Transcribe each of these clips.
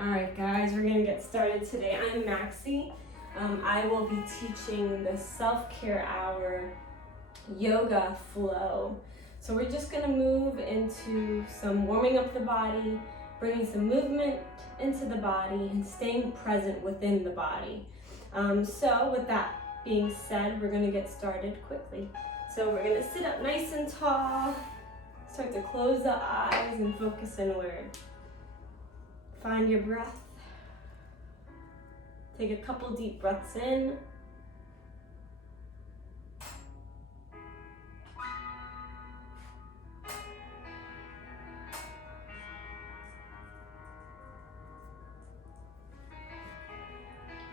Alright guys, we're gonna get started today. I'm Maxi. I will be teaching the self-care hour yoga flow. So we're just gonna move into some warming up the body, bringing some movement into the body, and staying present within the body. So with that being said, we're gonna get started quickly. So we're gonna sit up nice and tall, start to close the eyes and focus inward. Find your breath. Take a couple deep breaths in.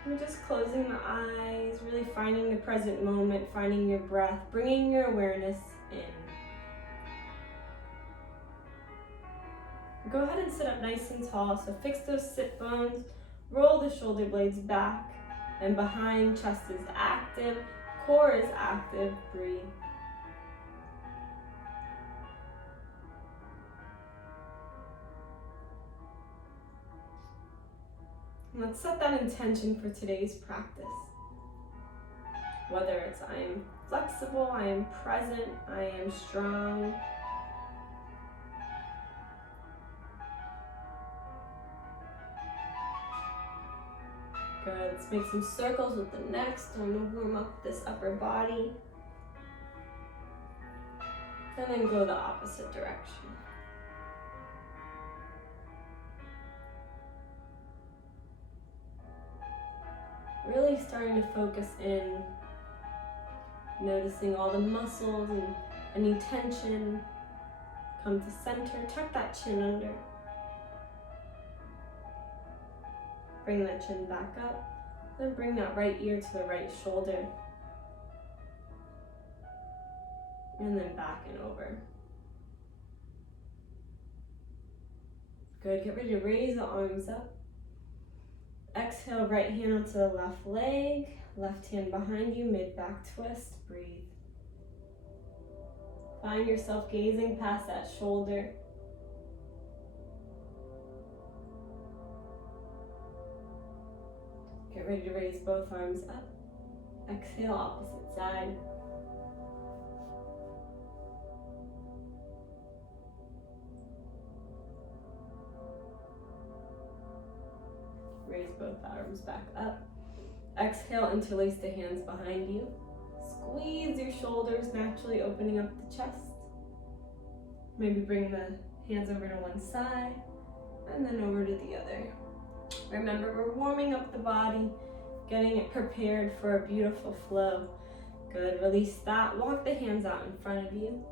And just closing the eyes, really finding the present moment, finding your breath, bringing your awareness in. Go ahead and sit up nice and tall, so fix those sit bones, roll the shoulder blades back and behind, chest is active, core is active, breathe. And let's set that intention for today's practice. Whether it's I am flexible, I am present, I am strong. Good. Let's make some circles with the neck. Starting to warm up this upper body. And then go the opposite direction. Really starting to focus in, noticing all the muscles and any tension. Come to center, tuck that chin under. Bring that chin back up, then bring that right ear to the right shoulder. And then back and over. Good, get ready to raise the arms up. Exhale, right hand onto the left leg, left hand behind you, mid-back twist, breathe. Find yourself gazing past that shoulder. Get ready to raise both arms up. Exhale, opposite side. Raise both arms back up. Exhale, interlace the hands behind you. Squeeze your shoulders, naturally opening up the chest. Maybe bring the hands over to one side and then over to the other. Remember, we're warming up the body, getting it prepared for a beautiful flow. Good, release that. Walk the hands out in front of you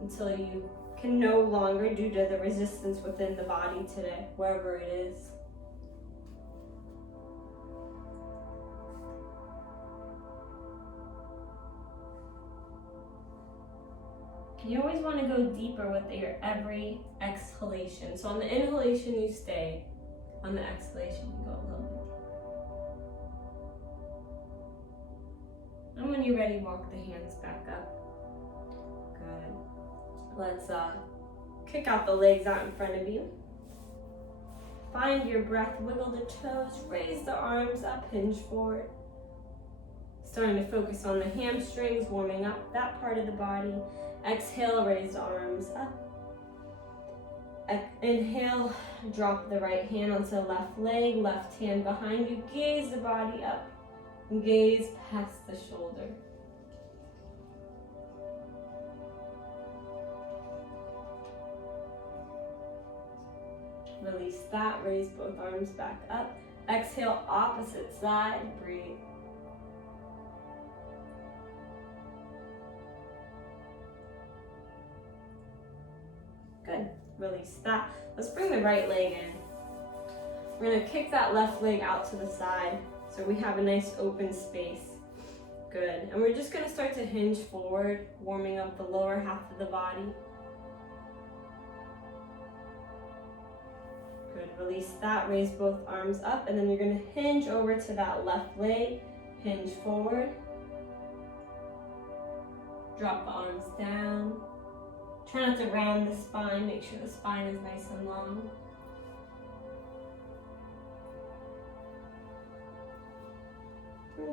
until you can no longer, due to the resistance within the body today, wherever it is. You always want to go deeper with your every exhalation. So on the inhalation, you stay. On the exhalation, you go a little bit. And when you're ready, walk the hands back up. Good. Let's kick out the legs out in front of you. Find your breath, wiggle the toes, raise the arms up, hinge forward. Starting to focus on the hamstrings, warming up that part of the body. Exhale, raise the arms up. Inhale, drop the right hand onto the left leg, left hand behind you, gaze the body up, and gaze past the shoulder. Release that, raise both arms back up. Exhale, opposite side, breathe. Good. Release that. Let's bring the right leg in. We're going to kick that left leg out to the side so we have a nice open space. Good. And we're just going to start to hinge forward, warming up the lower half of the body. Good. Release that. Raise both arms up, and then you're going to hinge over to that left leg. Hinge forward. Drop the arms down. Try not to round the spine, make sure the spine is nice and long.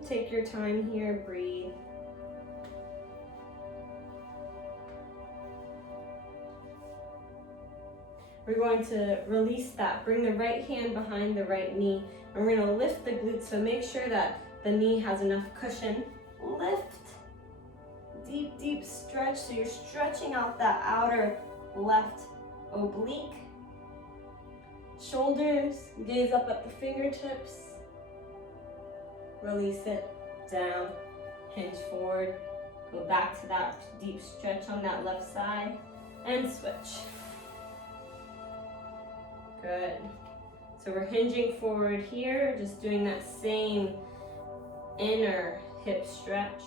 Take your time here, breathe. We're going to release that. Bring the right hand behind the right knee. And we're going to lift the glutes, so make sure that the knee has enough cushion. Lift. Deep, deep stretch. So you're stretching out that outer left oblique. Shoulders, gaze up at the fingertips. Release it, down, hinge forward. Go back to that deep stretch on that left side and switch. Good. So we're hinging forward here, just doing that same inner hip stretch.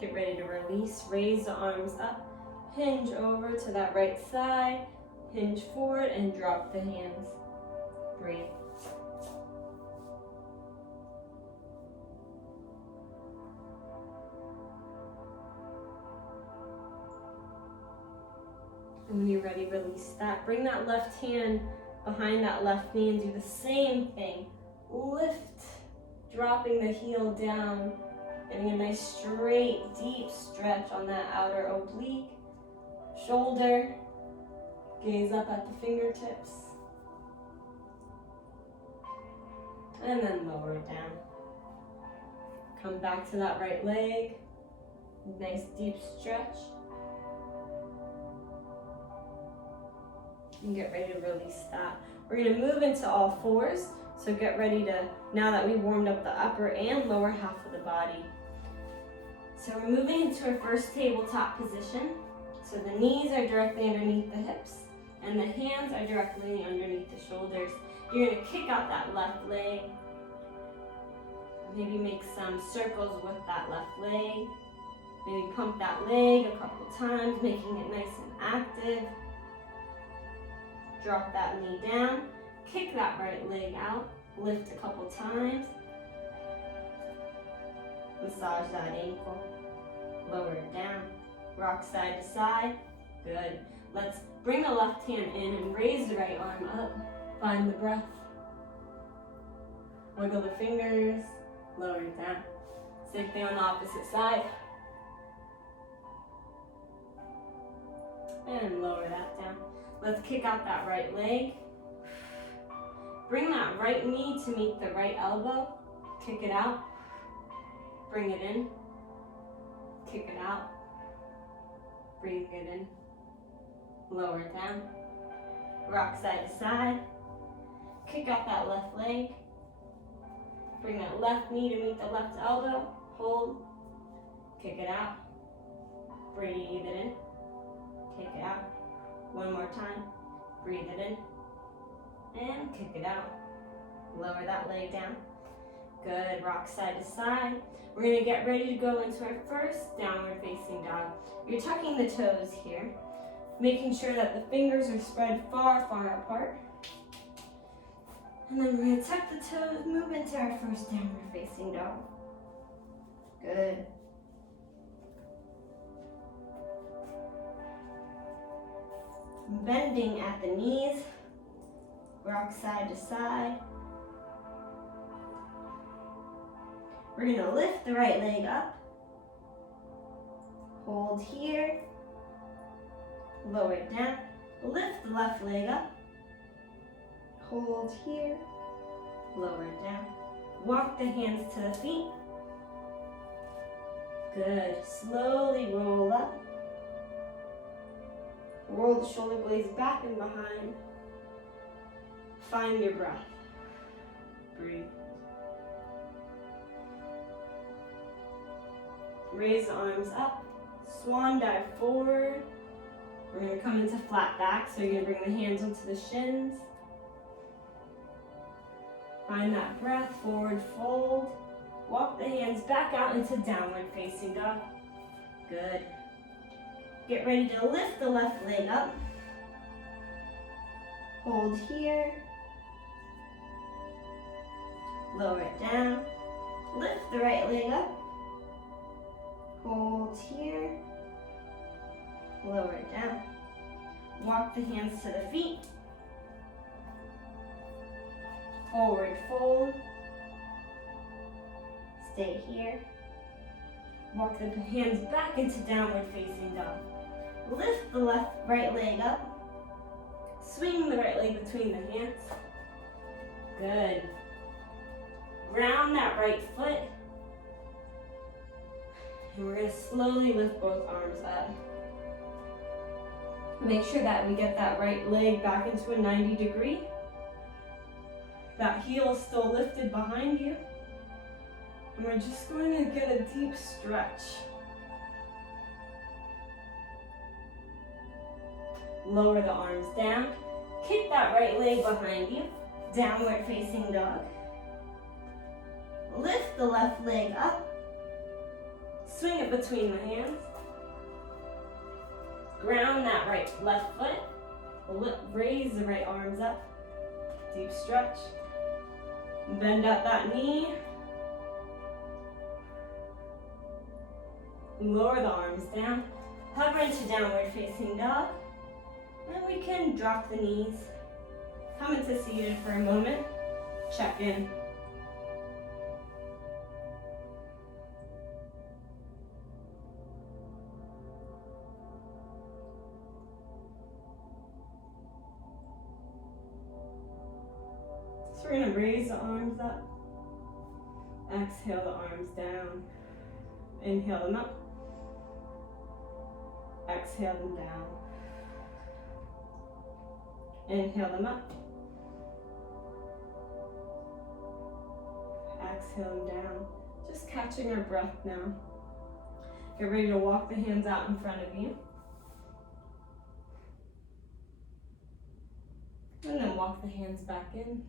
Get ready to release, raise the arms up, hinge over to that right side, hinge forward and drop the hands. Breathe. And when you're ready, release that. Bring that left hand behind that left knee and do the same thing. Lift, dropping the heel down, getting a nice straight, deep stretch on that outer oblique. Shoulder, gaze up at the fingertips. And then lower it down. Come back to that right leg. Nice deep stretch. And get ready to release that. We're gonna move into all fours. So get ready to, now that we warmed up the upper and lower half of the body. So we're moving into our first tabletop position. So the knees are directly underneath the hips and the hands are directly underneath the shoulders. You're gonna kick out that left leg. Maybe make some circles with that left leg. Maybe pump that leg a couple times, making it nice and active. Drop that knee down, kick that right leg out, lift a couple times. Massage that ankle, lower it down, rock side to side. Good. Let's bring the left hand in and raise the right arm up. Find the breath. Wiggle the fingers, lower it down. Same thing on the opposite side. And lower that down. Let's kick out that right leg. Bring that right knee to meet the right elbow. Kick it out. Bring it in. Kick it out. Breathe it in. Lower it down. Rock side to side. Kick out that left leg. Bring that left knee to meet the left elbow. Hold. Kick it out. Breathe it in. Kick it out. One more time. Breathe it in. And kick it out. Lower that leg down. Good. Rock side to side. We're going to get ready to go into our first downward facing dog. You're tucking the toes here, making sure that the fingers are spread far, far apart. And then we're going to tuck the toes, move into our first downward facing dog. Good. Bending at the knees, rock side to side. We're going to lift the right leg up, hold here, lower it down, lift the left leg up, hold here, lower it down. Walk the hands to the feet. Good. Slowly roll up. Roll the shoulder blades back and behind. Find your breath. Breathe. Raise the arms up. Swan dive forward. We're going to come into flat back, so you're going to bring the hands onto the shins. Find that breath, forward fold. Walk the hands back out into downward facing dog. Good. Get ready to lift the left leg up. Hold here. Lower it down. Lift the right leg up. Hold here. Lower it down. Walk the hands to the feet. Forward fold. Stay here. Walk the hands back into downward facing dog. Lift the right leg up. Swing the right leg between the hands. Good. Ground that right foot. And we're going to slowly lift both arms up. Make sure that we get that right leg back into a 90 degree. That heel is still lifted behind you. And we're just going to get a deep stretch. Lower the arms down. Kick that right leg behind you. Downward facing dog. Lift the left leg up. Swing it between the hands. Ground that left foot. Raise the right arms up. Deep stretch. Bend up that knee. Lower the arms down. Hover into downward facing dog. And we can drop the knees. Come into seated for a moment. Check in. So we're going to raise the arms up. Exhale the arms down. Inhale them up. Exhale them down. Inhale them up. Exhale them down. Just catching our breath now. Get ready to walk the hands out in front of you. And then walk the hands back in.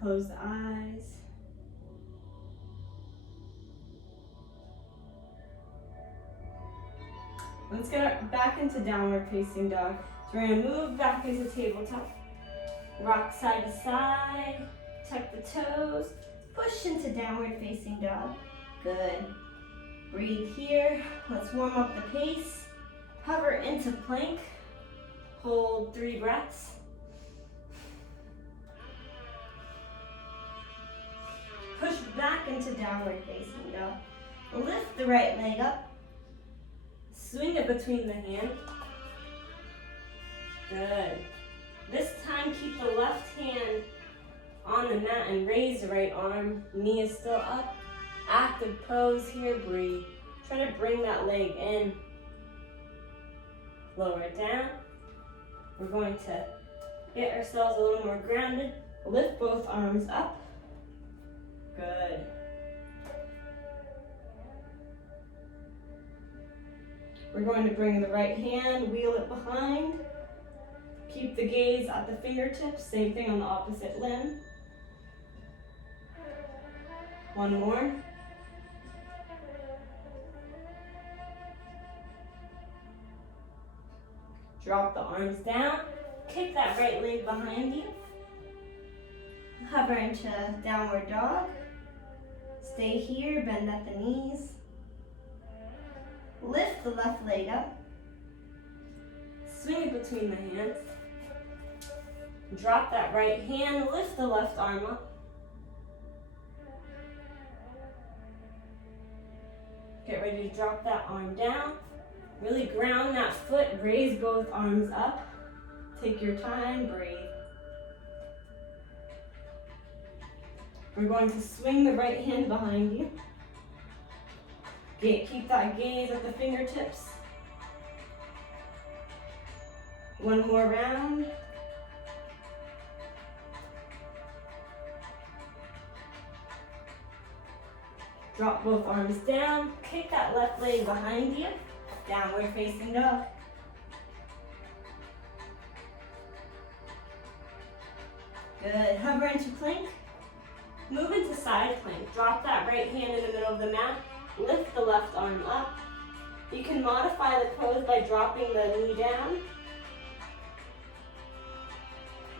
Close the eyes. Let's get back into downward facing dog. So we're going to move back into tabletop. Rock side to side. Tuck the toes. Push into downward facing dog. Good. Breathe here. Let's warm up the pace. Hover into plank. Hold 3 breaths. Push back into downward facing dog. Lift the right leg up. Swing it between the hands. Good. This time keep the left hand on the mat and raise the right arm. Knee is still up. Active pose here. Breathe. Try to bring that leg in. Lower it down. We're going to get ourselves a little more grounded. Lift both arms up. Good. We're going to bring the right hand, wheel it behind. Keep the gaze at the fingertips. Same thing on the opposite limb. One more. Drop the arms down. Kick that right leg behind you. Hover into downward dog. Stay here, bend at the knees. Lift the left leg up. Swing it between the hands. Drop that right hand, lift the left arm up. Get ready to drop that arm down. Really ground that foot, raise both arms up. Take your time, breathe. We're going to swing the right hand behind you. Keep that gaze at the fingertips. One more round. Drop both arms down. Kick that left leg behind you. Downward facing dog. Good. Hover into plank. Move into side plank. Drop that right hand in the middle of the mat. Lift the left arm up. You can modify the pose by dropping the knee down.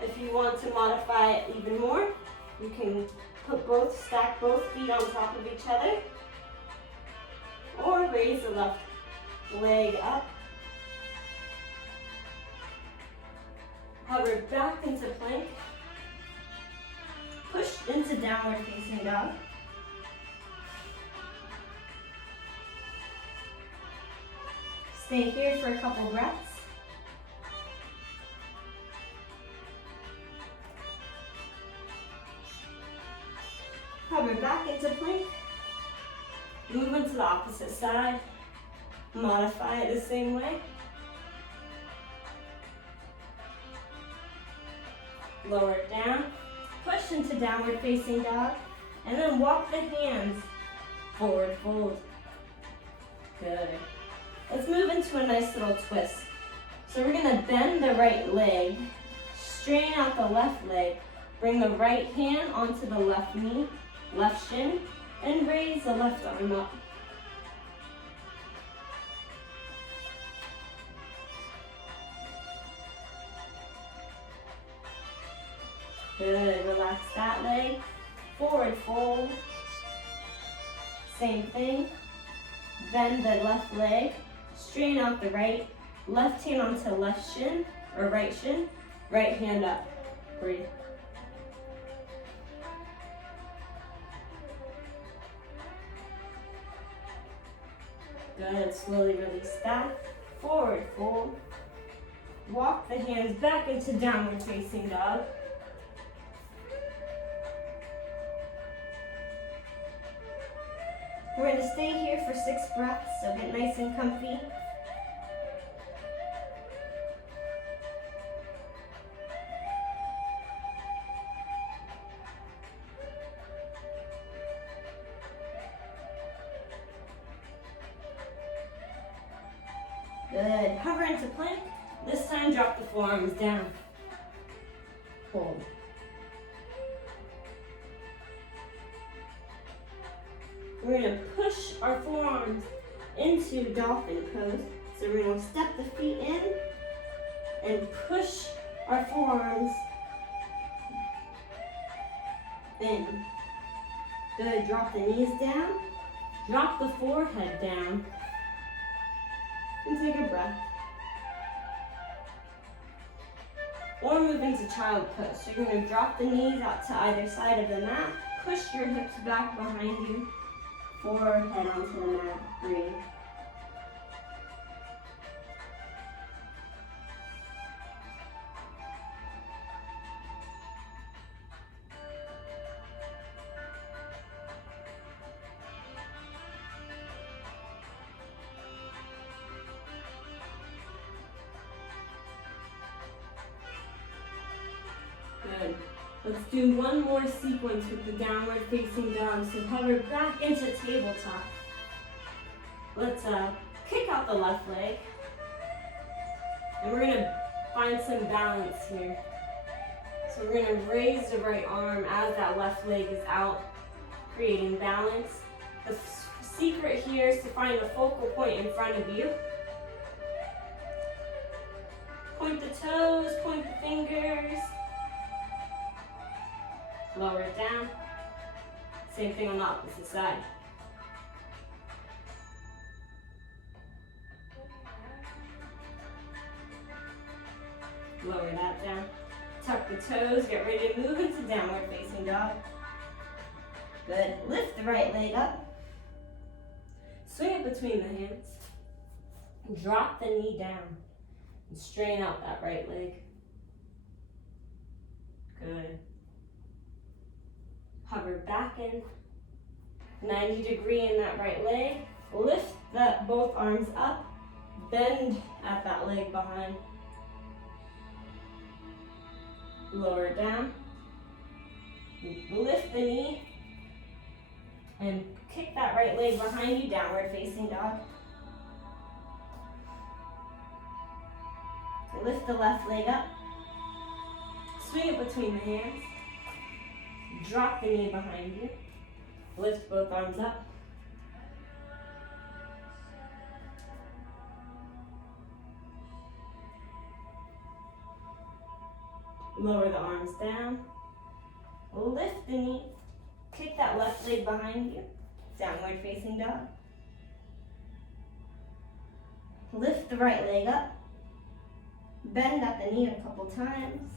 If you want to modify it even more, you can stack both feet on top of each other, or raise the left leg up. Hover back into plank. into downward facing dog. Stay here for a couple breaths. Hover back into plank. Move into the opposite side. Modify it the same way. Lower it down. Push into downward facing dog. And then walk the hands. Forward fold. Good. Let's move into a nice little twist. So we're gonna bend the right leg. Straighten out the left leg. Bring the right hand onto the left knee, left shin, and raise the left arm up. Good, relax that leg. Forward fold. Same thing. Bend the left leg. Straighten out the right. Left hand onto left shin, or right shin. Right hand up. Breathe. Good, slowly release that. Forward fold. Walk the hands back into downward facing dog. We're going to stay here for 6 breaths, so get nice and comfy. Good. Hover into plank. This time drop the forearms down. Hold. We're going to push our forearms into dolphin pose. So we're going to step the feet in and push our forearms in. Good. Drop the knees down. Drop the forehead down. And take a breath. Or move into child pose. So you're going to drop the knees out to either side of the mat. Push your hips back behind you. Forehead onto the mat. Breathe. Good. Let's do one more sequence with the downward facing dog. So hover back into tabletop. Let's kick out the left leg. And we're gonna find some balance here. So we're gonna raise the right arm as that left leg is out, creating balance. The secret here is to find a focal point in front of you. Point the toes, point the fingers. Lower it down. Same thing on the opposite side. Lower that down. Tuck the toes. Get ready to move into downward facing dog. Good. Lift the right leg up. Swing it between the hands. Drop the knee down. And straighten out that right leg. Good. Hover back in, 90 degree in that right leg. Lift both arms up, bend at that leg behind. Lower it down. Lift the knee and kick that right leg behind you, downward facing dog. Lift the left leg up. Swing it between the hands. Drop the knee behind you. Lift both arms up. Lower the arms down. Lift the knee. Kick that left leg behind you. Downward facing dog. Lift the right leg up. Bend at the knee a couple times.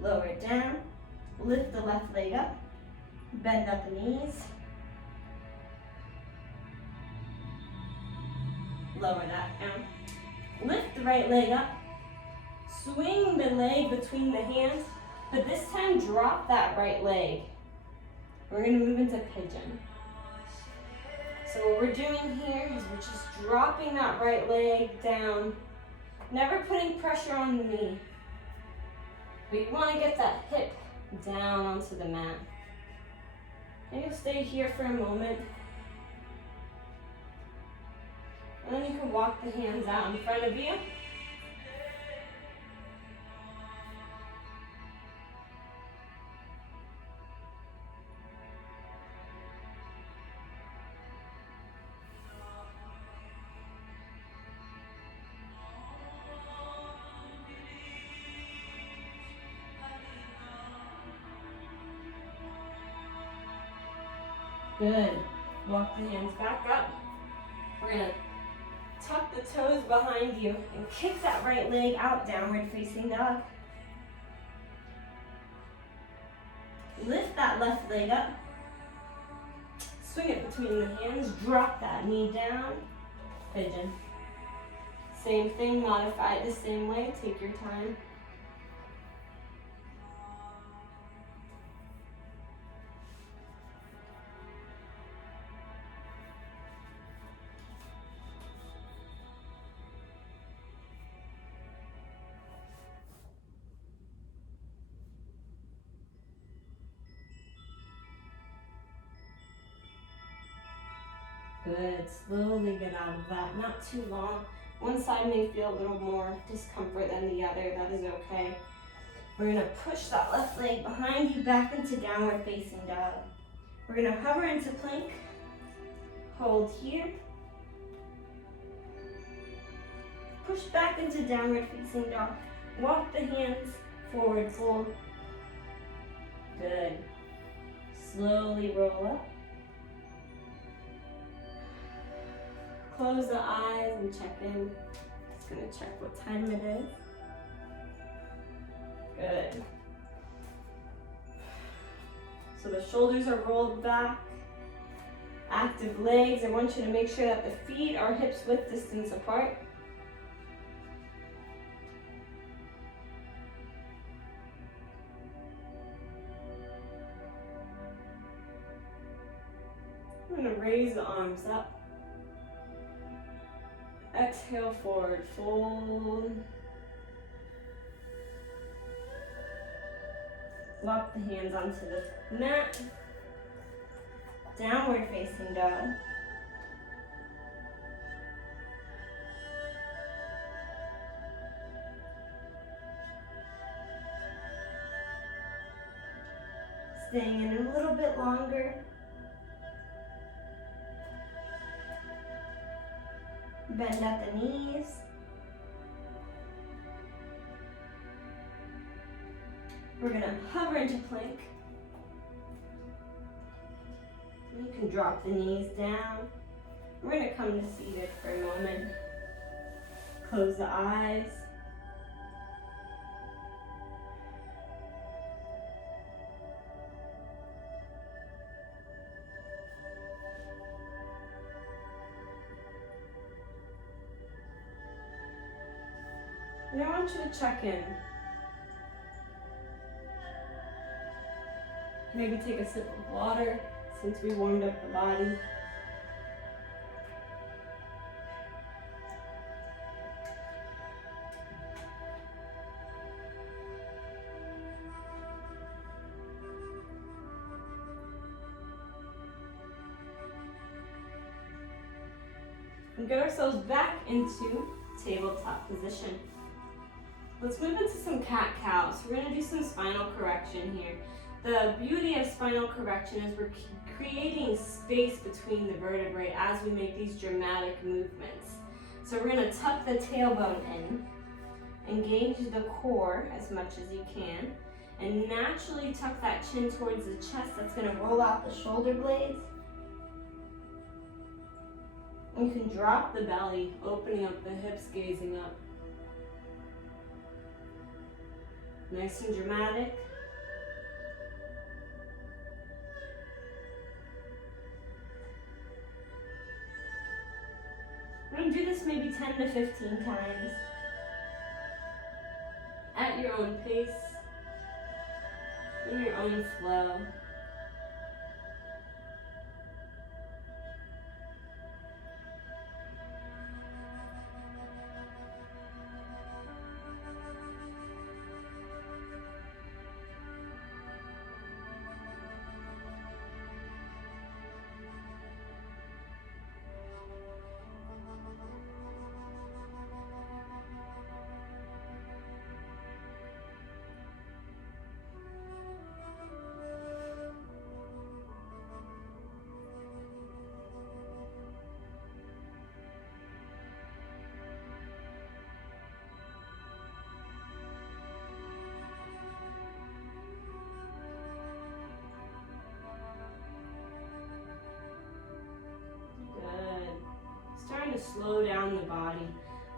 Lower it down. Lift the left leg up. Bend at the knees. Lower that down. Lift the right leg up. Swing the leg between the hands, but this time drop that right leg. We're going to move into pigeon. So what we're doing here is we're just dropping that right leg down, never putting pressure on the knee. But you want to get that hip down onto the mat. And you'll stay here for a moment. And then you can walk the hands out in front of you. Good. Walk the hands back up. We're going to tuck the toes behind you and kick that right leg out, downward facing dog. Lift that left leg up. Swing it between the hands. Drop that knee down. Pigeon. Same thing, modify it the same way. Take your time. Good. Slowly get out of that. Not too long. One side may feel a little more discomfort than the other. That is okay. We're going to push that left leg behind you back into downward facing dog. We're going to hover into plank. Hold here. Push back into downward facing dog. Walk the hands forward, fold. Good. Slowly roll up. Close the eyes and check in. Just gonna check what time it is. Good. So the shoulders are rolled back. Active legs. I want you to make sure that the feet are hips width distance apart. I'm gonna raise the arms up. Exhale, forward fold. Lock the hands onto the mat. Downward facing dog. Staying in a little bit longer. Bend at the knees. We're going to hover into plank. You can drop the knees down. We're going to come to seated for a moment. Close the eyes. And I want you to check in. Maybe take a sip of water since we warmed up the body. And get ourselves back into tabletop position. Let's move into some cat-cow. So we're going to do some spinal correction here. The beauty of spinal correction is we're creating space between the vertebrae as we make these dramatic movements. So we're going to tuck the tailbone in, engage the core as much as you can, and naturally tuck that chin towards the chest. That's going to roll out the shoulder blades. You can drop the belly, opening up the hips, gazing up. Nice and dramatic. We're going to do this maybe 10 to 15 times at your own pace, in your own flow. Starting to slow down the body.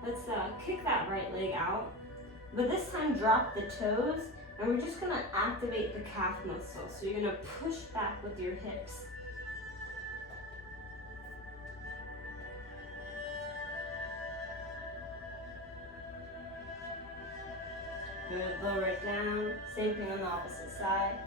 Let's kick that right leg out, but this time drop the toes, and we're just gonna activate the calf muscle. So you're gonna push back with your hips. Good, lower it down. Same thing on the opposite side.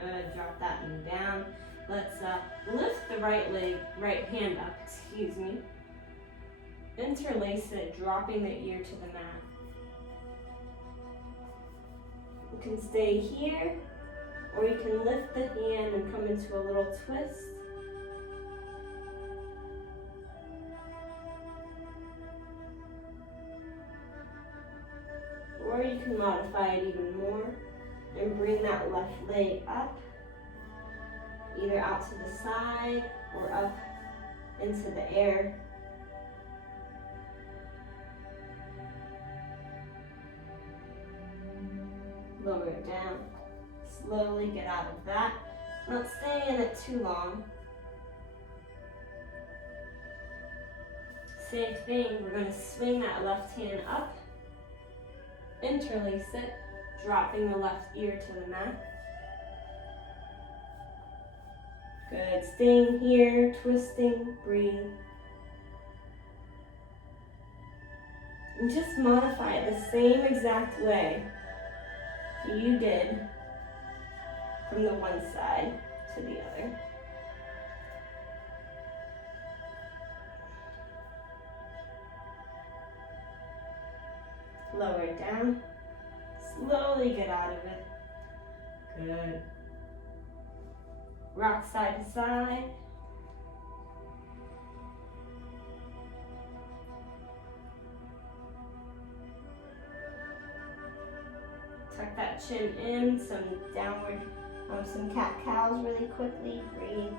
Good, drop that knee down. Let's lift the right hand up, excuse me. Interlace it, dropping the ear to the mat. You can stay here, or you can lift the hand and come into a little twist. Or you can modify it even more and bring that left leg up, either out to the side or up into the air. Lower it down. Slowly get out of that. Not staying in it too long. Same thing, we're going to swing that left hand up, interlace it, dropping the left ear to the mat. Good, staying here, twisting, breathe. And just modify it the same exact way you did from the one side to the other. Lower it down. Slowly get out of it. Good. Rock side to side. Tuck that chin in, some downward, some cat-cows really quickly. Breathe.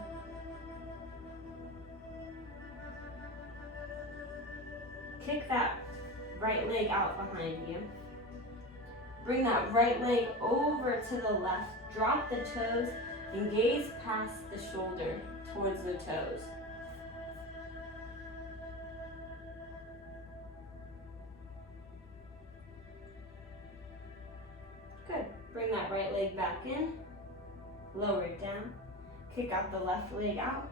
Kick that right leg out behind you. Bring that right leg over to the left. Drop the toes and gaze past the shoulder towards the toes. Good. Bring that right leg back in. Lower it down. Kick out the left leg out.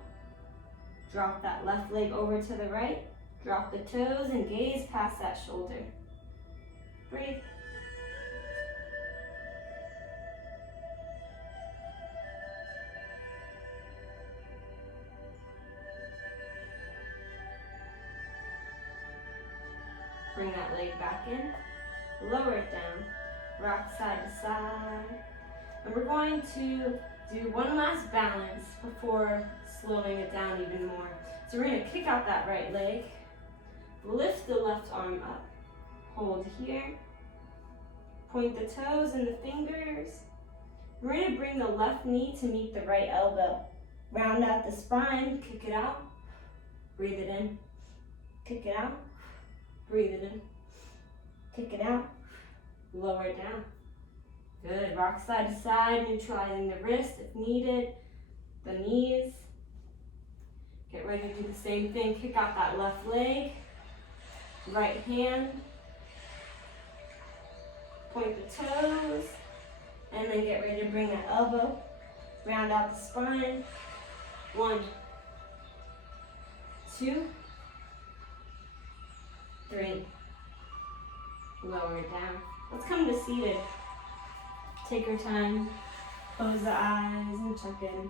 Drop that left leg over to the right. Drop the toes and gaze past that shoulder. Breathe. Bring that leg back in. Lower it down. Rock side to side. And we're going to do one last balance before slowing it down even more. So we're going to kick out that right leg. Lift the left arm up. Hold here. Point the toes and the fingers. We're going to bring the left knee to meet the right elbow. Round out the spine. Kick it out. Breathe it in. Kick it out. Breathe it in. Kick it out. Lower it down. Good. Rock side to side, neutralizing the wrist if needed. the knees. Get ready to do the same thing. Kick out that left leg. Right hand. Point the toes. And then get ready to bring that elbow. Round out the spine. 1, 2, 3. Lower it down. Let's come to seated. Take your time. Close the eyes and check in.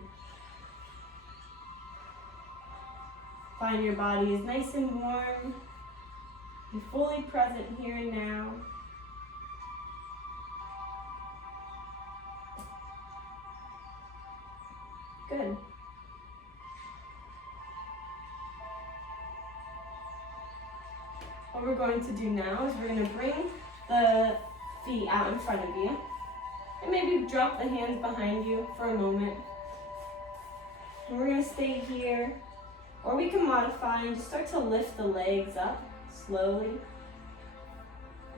Find your body is nice and warm. Be fully present here and now. Good. What we're going to do now is we're going to bring the feet out in front of you. And maybe drop the hands behind you for a moment. And we're going to stay here. Or we can modify and just start to lift the legs up slowly.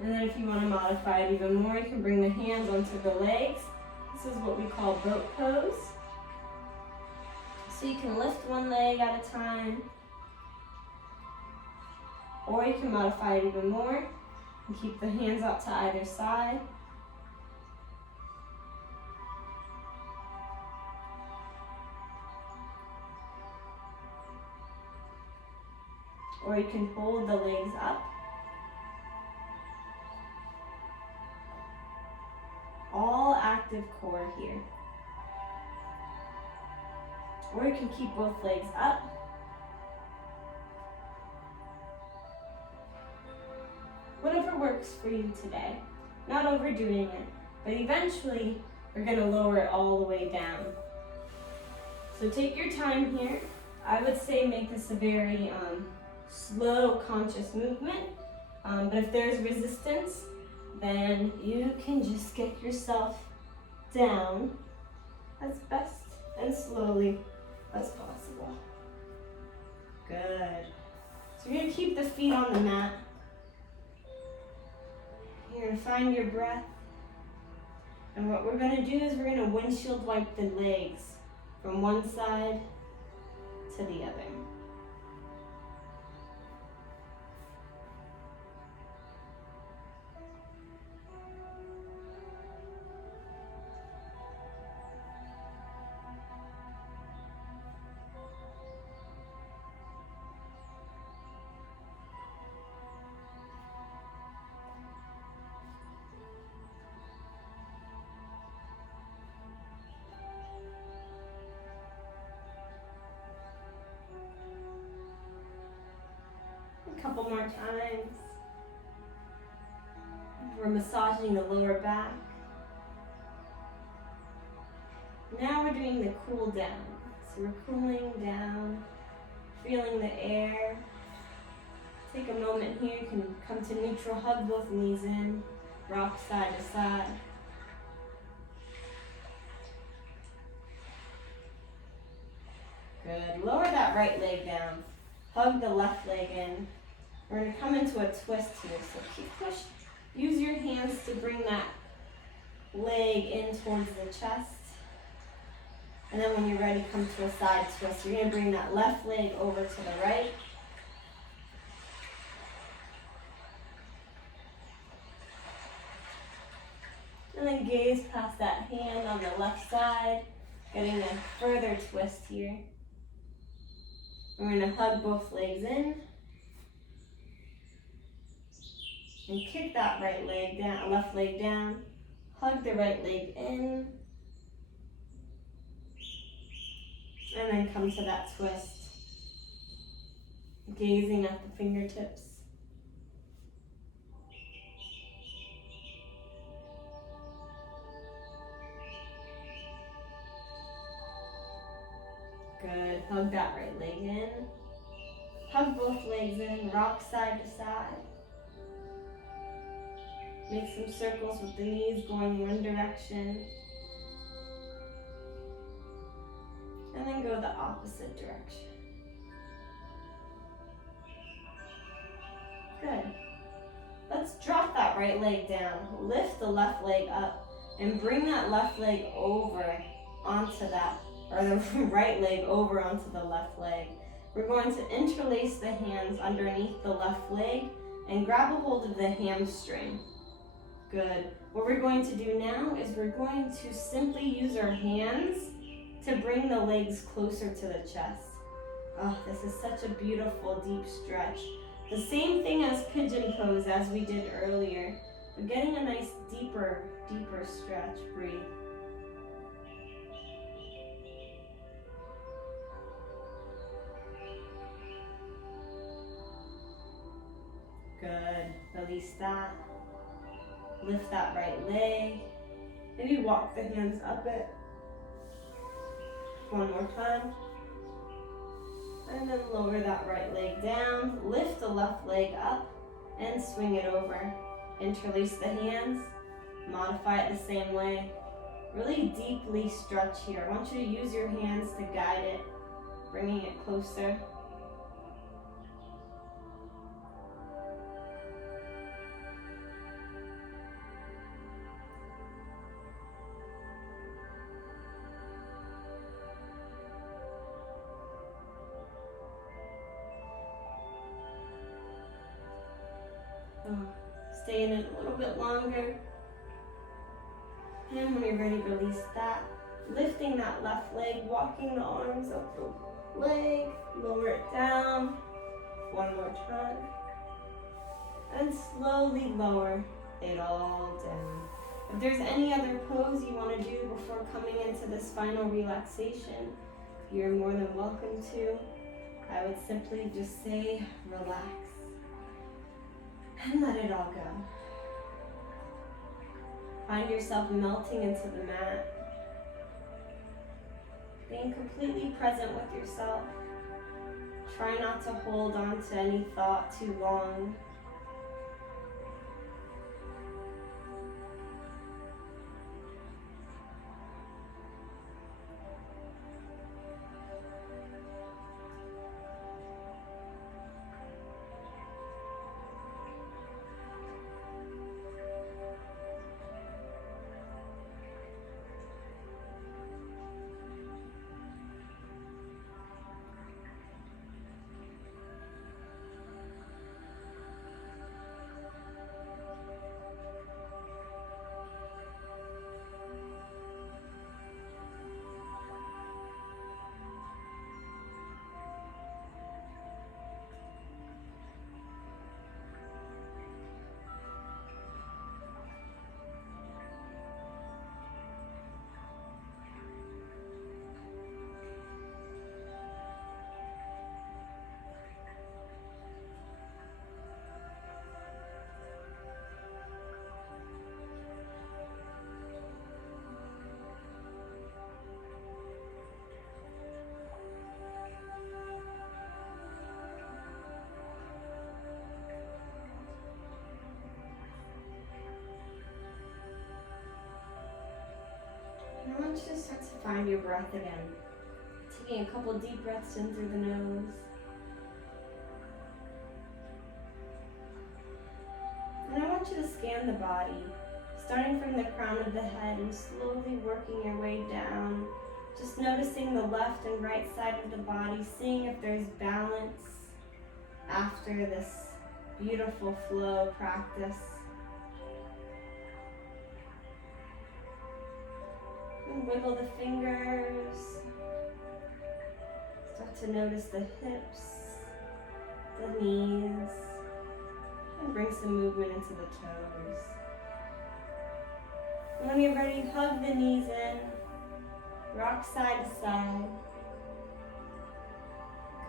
And then if you want to modify it even more, you can bring the hands onto the legs. This is what we call boat pose. So you can lift one leg at a time. Or you can modify it even more and keep the hands out to either side. Or you can hold the legs up. All active core here. Or you can keep both legs up. Whatever works for you today. Not overdoing it, but eventually we're going to lower it all the way down. So take your time here. I would say make this a very slow, conscious movement. But if there's resistance, then you can just get yourself down as best and slowly as possible. Good. So you're going to keep the feet on the mat. You're going to find your breath. And what we're going to do is we're going to windshield wipe the legs from one side to the other. Couple more times. We're massaging the lower back. Now we're doing the cool down. So we're cooling down, feeling the air. Take a moment here. You can come to neutral, hug both knees in, rock side to side. Good. Lower that right leg down. Hug the left leg in. We're going to come into a twist here, so keep push. Use your hands to bring that leg in towards the chest. And then when you're ready, come to a side twist. You're going to bring that left leg over to the right. And then gaze past that hand on the left side, getting a further twist here. We're going to hug both legs in. And kick that right leg down, left leg down. Hug the right leg in. And then come to that twist. Gazing at the fingertips. Good. Hug that right leg in. Hug both legs in. Rock side to side. Make some circles with the knees going one direction. And then go the opposite direction. Good. Let's drop that right leg down. Lift the left leg up and bring that left leg over onto that or the right leg over onto the left leg. We're going to interlace the hands underneath the left leg and grab a hold of the hamstring. Good. What we're going to do now is we're going to simply use our hands to bring the legs closer to the chest. Oh, this is such a beautiful deep stretch. The same thing as pigeon pose as we did earlier, but getting a nice deeper stretch. Breathe. Good. Release that. Lift that right leg. Maybe walk the hands up it. One more time. And then lower that right leg down. Lift the left leg up and swing it over. Interlace the hands. Modify it the same way. Really deeply stretch here. I want you to use your hands to guide it, bringing it closer. Stay in it a little bit longer. And when you're ready, release that. Lifting that left leg, walking the arms up the leg, lower it down. One more time. And slowly lower it all down. If there's any other pose you want to do before coming into this final relaxation, you're more than welcome to. I would simply just say, relax. And let it all go. Find yourself melting into the mat. Being completely present with yourself. Try not to hold on to any thought too long. I want you to start to find your breath again. Taking a couple deep breaths in through the nose. And I want you to scan the body, starting from the crown of the head and slowly working your way down. Just noticing the left and right side of the body, seeing if there's balance after this beautiful flow practice. And wiggle the fingers. Start to notice the hips, the knees, and bring some movement into the toes. And when you're ready, hug the knees in, rock side to side.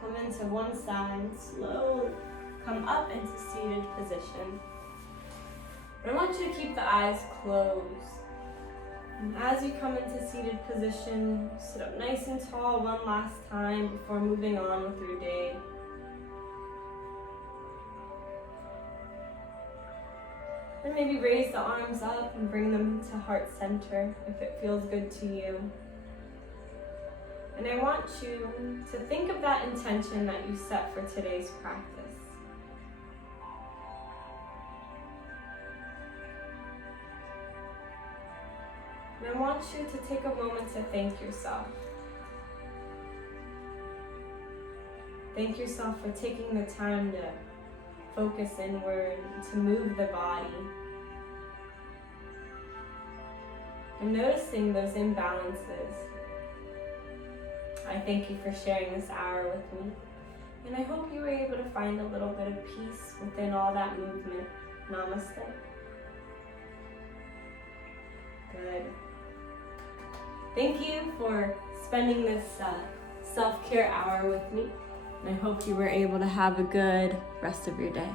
Come into one side, slowly come up into seated position. I want you to keep the eyes closed. And as you come into seated position, sit up nice and tall one last time before moving on with your day. Then maybe raise the arms up and bring them to heart center if it feels good to you. And I want you to think of that intention that you set for today's practice. And I want you to take a moment to thank yourself. Thank yourself for taking the time to focus inward, to move the body. And noticing those imbalances. I thank you for sharing this hour with me. And I hope you were able to find a little bit of peace within all that movement. Namaste. Good. Thank you for spending this self-care hour with me. And I hope you were able to have a good rest of your day.